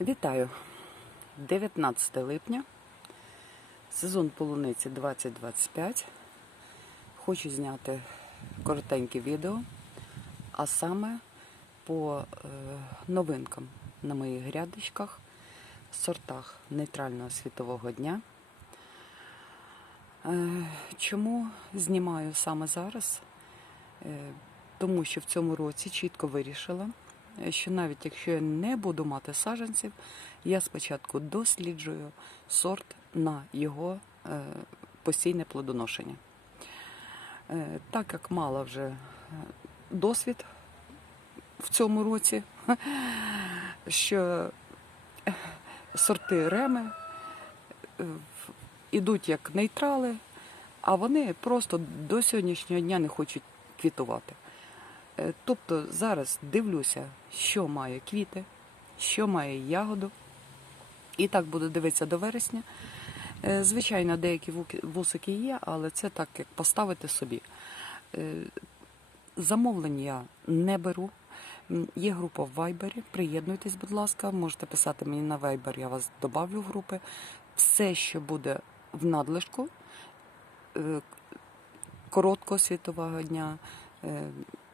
Вітаю! 19 липня, сезон полуниці 2025. Хочу зняти коротеньке відео, а саме по е, новинкам на моїх грядочках, сортах нейтрального світового дня. Е, Чому знімаю саме зараз? Е, Тому що в цьому році чітко вирішила, що навіть якщо я не буду мати саджанців, я спочатку досліджую сорт на його е, постійне плодоношення. Е, Так як мала вже е, досвід в цьому році, що сорти реми ідуть як нейтрали, а вони просто до сьогоднішнього дня не хочуть квітувати. Е, Тобто зараз дивлюся, що має квіти, що має ягоду. І так буду дивитися до вересня. Е, Звичайно, деякі вусики є, але це так, як поставити собі. Е, Замовлень я не беру. Є група в Вайбері. Приєднуйтесь, будь ласка, можете писати мені на Вайбер, я вас добавлю в групи. Все, що буде в надлишку, короткого світового дня,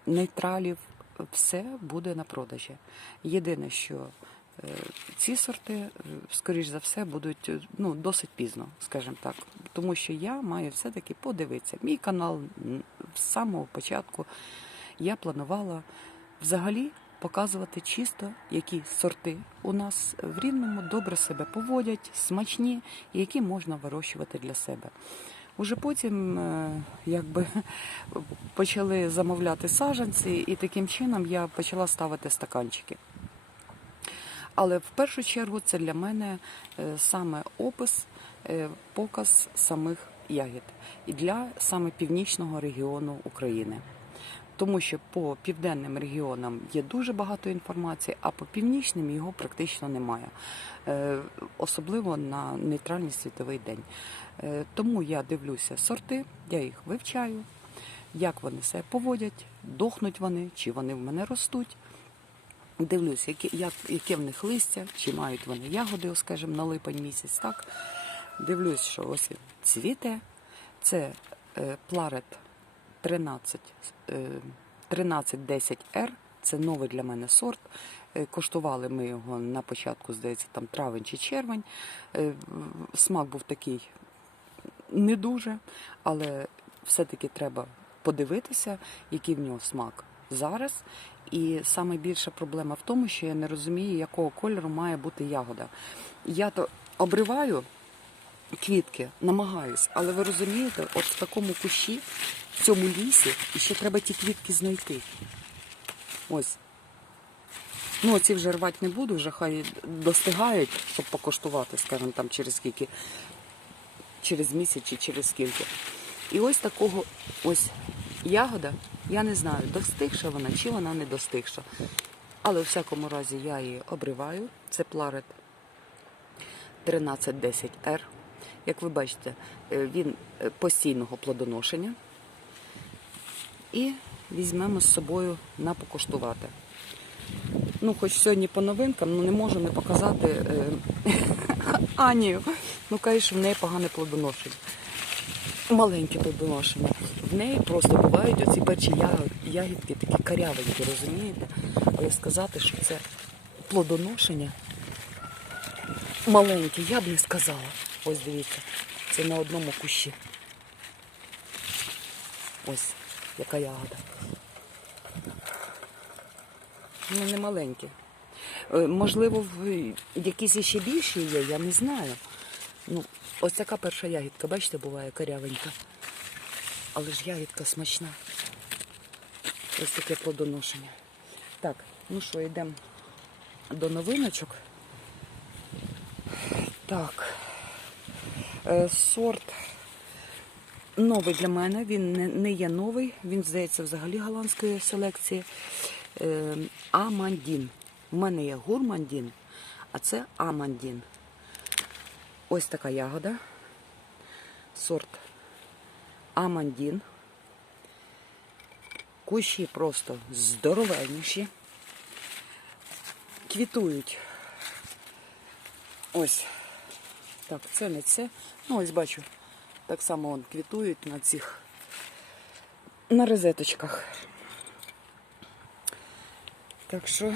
нейтралів, все буде на продажі. Єдине, що е, ці сорти, е, скоріш за все, будуть е, ну, досить пізно, скажімо так. Тому що я маю все-таки подивитися. Мій канал з самого початку я планувала взагалі показувати чисто, які сорти у нас в Рівному добре себе поводять, смачні, і які можна вирощувати для себе. Уже потім е, якби почали замовляти саджанці, і таким чином я почала ставити стаканчики. Але в першу чергу це для мене е, саме опис, е, показ самих ягід і для саме північного регіону України. Тому що по південним регіонам є дуже багато інформації, а по північним його практично немає, Е, особливо на нейтральний світовий день. Е, Тому я дивлюся сорти, я їх вивчаю, як вони себе поводять, дохнуть вони, чи вони в мене ростуть. Дивлюсь, які, як, яке в них листя, чи мають вони ягоди, скажімо, на липень місяць. Так? Дивлюсь, що ось цвіте. Це е, пларет 13, 1310R. Це новий для мене сорт. Е, Коштували ми його на початку, здається, там травень чи червень. Е, Смак був такий не дуже, але все-таки треба подивитися, який в нього смак зараз. І саме більша проблема в тому, що я не розумію, якого кольору має бути ягода. Я то обриваю квітки, намагаюсь, але ви розумієте, от в такому кущі, в цьому лісі, ще треба ті квітки знайти. Ось. Ну, ці вже рвати не буду, вже хай достигають, щоб покоштувати, скажімо, там через скільки, через місяць чи через скільки. І ось такого ось ягода, я не знаю, достигша вона чи вона не достигша. Але у всякому разі я її обриваю. Це пларет 1310R. Як ви бачите, е, він е, постійного плодоношення. І візьмемо з собою на покуштувати. Ну, хоч сьогодні по новинкам, ну не можу не показати е, Анію. Ну, кажуть, що в неї погане плодоношення. Маленьке плодоношення. В неї просто бувають оці перші ягідки такі карявенькі, розумієте? Але сказати, що це плодоношення маленьке, я б не сказала. Ось дивіться, це на одному кущі. Ось яка ягода. Ну, не маленькі. Е, Можливо, якісь ще більші є, я не знаю. Ну, ось така перша ягідка, бачите, буває корявенька. Але ж ягідка смачна. Ось таке плодоношення. Так, ну що, йдемо до новиночок. Так. Е, Сорт новий для мене, він не, є новий, він, здається, взагалі голландської селекції. Е, Амандін. У мене є гурмандін, а це амандін. Ось така ягода. Сорт Амандін. Кущі просто здоровенніші. Квітують Ось. Так, це не це. Ну, ось бачу. Так само вон, квітують на цих на розеточках. Так що.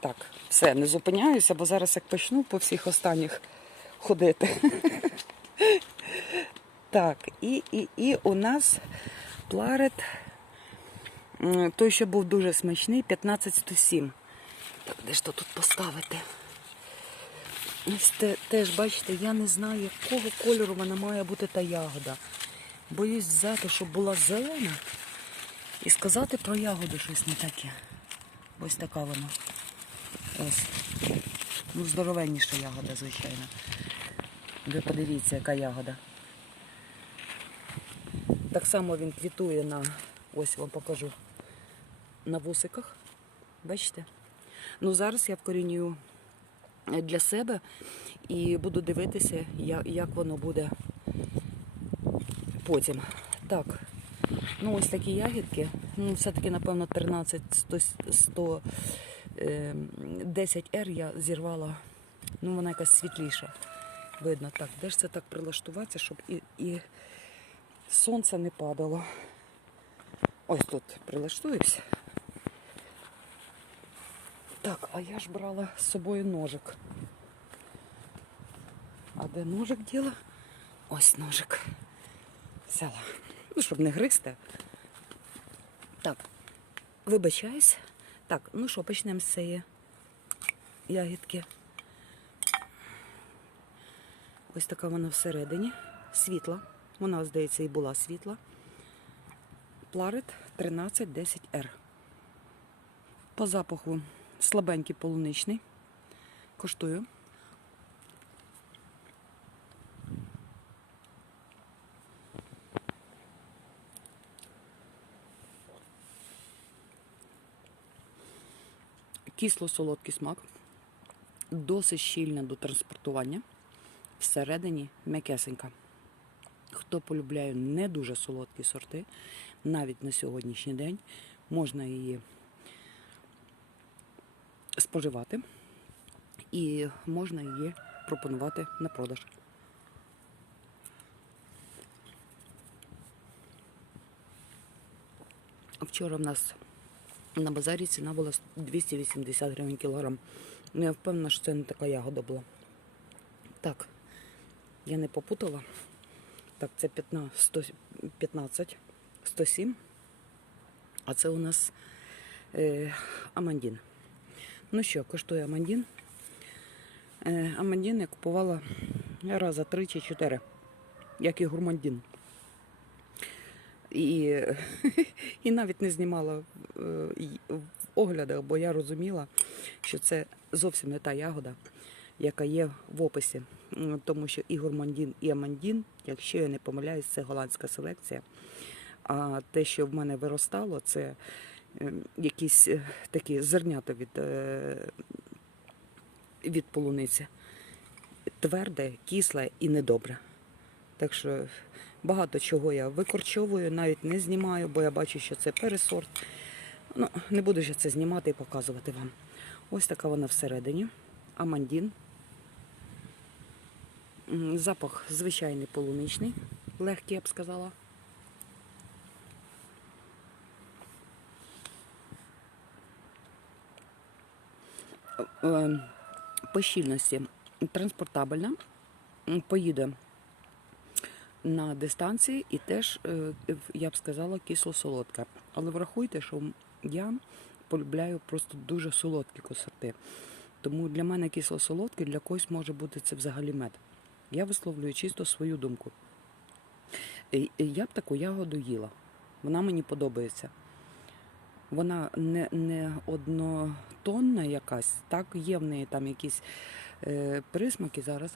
Так, все, не зупиняюся, бо зараз як почну по всіх останніх ходити. Так, і, і, і у нас пларет, той, що був дуже смачний, 15107. Так, де ж то тут поставити? Ось те, теж, бачите, я не знаю, якого кольору вона має бути та ягода. Боюсь взяти, щоб була зелена, і сказати про ягоду щось не таке. Ось така вона. Ось. Ну, здоровенніша ягода, звичайно. Ви подивіться, яка ягода. Так само він квітує на, ось вам покажу, на вусиках. Бачите? Ну зараз я вкорінюю для себе і буду дивитися, як воно буде потім. Так, ну ось такі ягідки. Ну, все-таки, напевно, 13 100, 100 е, 10 R я зірвала. Ну, вона якась світліша. Видно, так, де ж це так прилаштуватися, щоб і, і сонце не падало. Ось тут прилаштуюсь. Так, а я ж брала з собою ножик. А де ножик діла? Ось ножик. Взяла. Ну, щоб не гризти. Так, вибачаюсь. Так, ну що, почнемо з цієї ягідки. Ось така вона всередині. Світла. Вона, здається, і була світла. Пларет 1310R. По запаху слабенький полуничний. Коштую. Кисло-солодкий смак. Досить щільна до транспортування. Всередині м'якесенька. Хто полюбляє не дуже солодкі сорти, навіть на сьогоднішній день можна її споживати і можна її пропонувати на продаж. Вчора в нас на базарі ціна була 280 гривень кілограм. Ну, я впевнена, що це не така ягода була. Так, я не попутала. Так, це 15, 107, А це у нас е, Амандін. Ну що, коштує Амандін. Е, Амандін я купувала раза три чи чотири, як і гурмандін. І, і навіть не знімала е, в оглядах, бо я розуміла, що це зовсім не та ягода, яка є в описі. Тому що і гурмандін, і амандін, якщо я не помиляюсь, це голландська селекція. А те, що в мене виростало, це якісь е, такі зернята від, е, від полуниці. Тверде, кисле і недобре. Так що багато чого я викорчовую, навіть не знімаю, бо я бачу, що це пересорт. Ну, не буду ж це знімати і показувати вам. Ось така вона всередині. Амандін. Запах звичайний полуничний, легкий, я б сказала. Е, По щільності транспортабельна, поїде на дистанції і теж, е, я б сказала, кисло-солодка. Але врахуйте, що я полюбляю просто дуже солодкі сорти. Тому для мене кисло-солодкий, для когось може бути це взагалі мед. Я висловлюю чисто свою думку. Я б таку ягоду їла. Вона мені подобається. Вона не, не однотонна якась, так, є в неї там якісь е, присмаки зараз.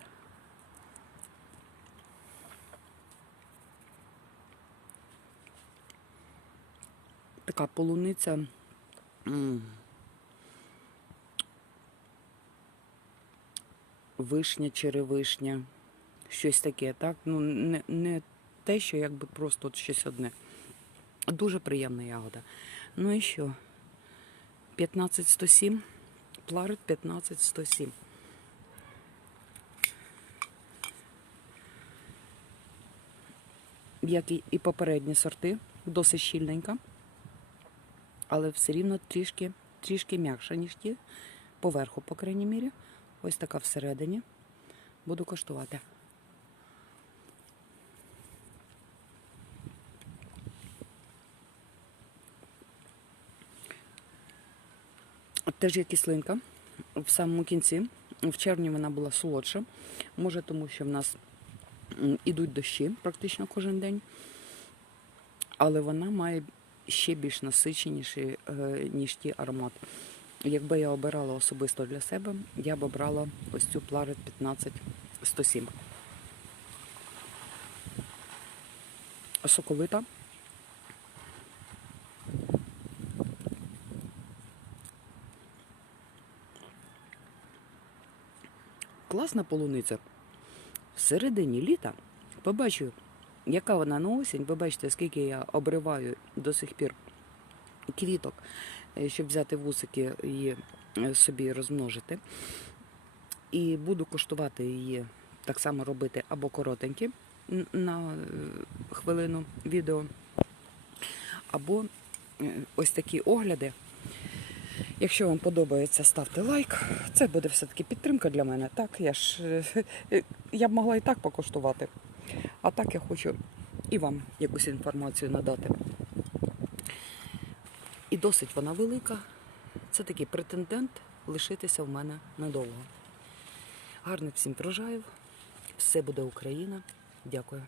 Така полуниця. Вишня, черевишня, щось таке, так? Ну, не, не те, що якби просто от щось одне. Дуже приємна ягода. Ну і що? 15107, пларит 15107. Як і попередні сорти, досить щільненька, але все рівно трішки трішки м'якша, ніж ті. Поверху, по крайній мірі. Ось така всередині. Буду коштувати. Теж є кислинка в самому кінці. В червні вона була солодша. Може, тому що в нас ідуть дощі практично кожен день. Але вона має ще більш насиченіший, е, ніж ті аромат. Якби я обирала особисто для себе, я б обрала ось цю Plaret 15 107. Соковита. Класна полуниця. Всередині літа побачу, яка вона на осінь. Ви бачите, скільки я обриваю до сих пір квіток, е, щоб взяти вусики і е, собі розмножити. І буду коштувати її так само робити або коротенькі на е, хвилину відео, або ось такі огляди. Якщо вам подобається, ставте лайк. Це буде все-таки підтримка для мене. Так, я ж е, я б могла і так покуштувати. А так я хочу і вам якусь інформацію надати. І досить вона велика. Це такий претендент лишитися в мене надовго. Гарних всім врожаїв. Все буде Україна. Дякую.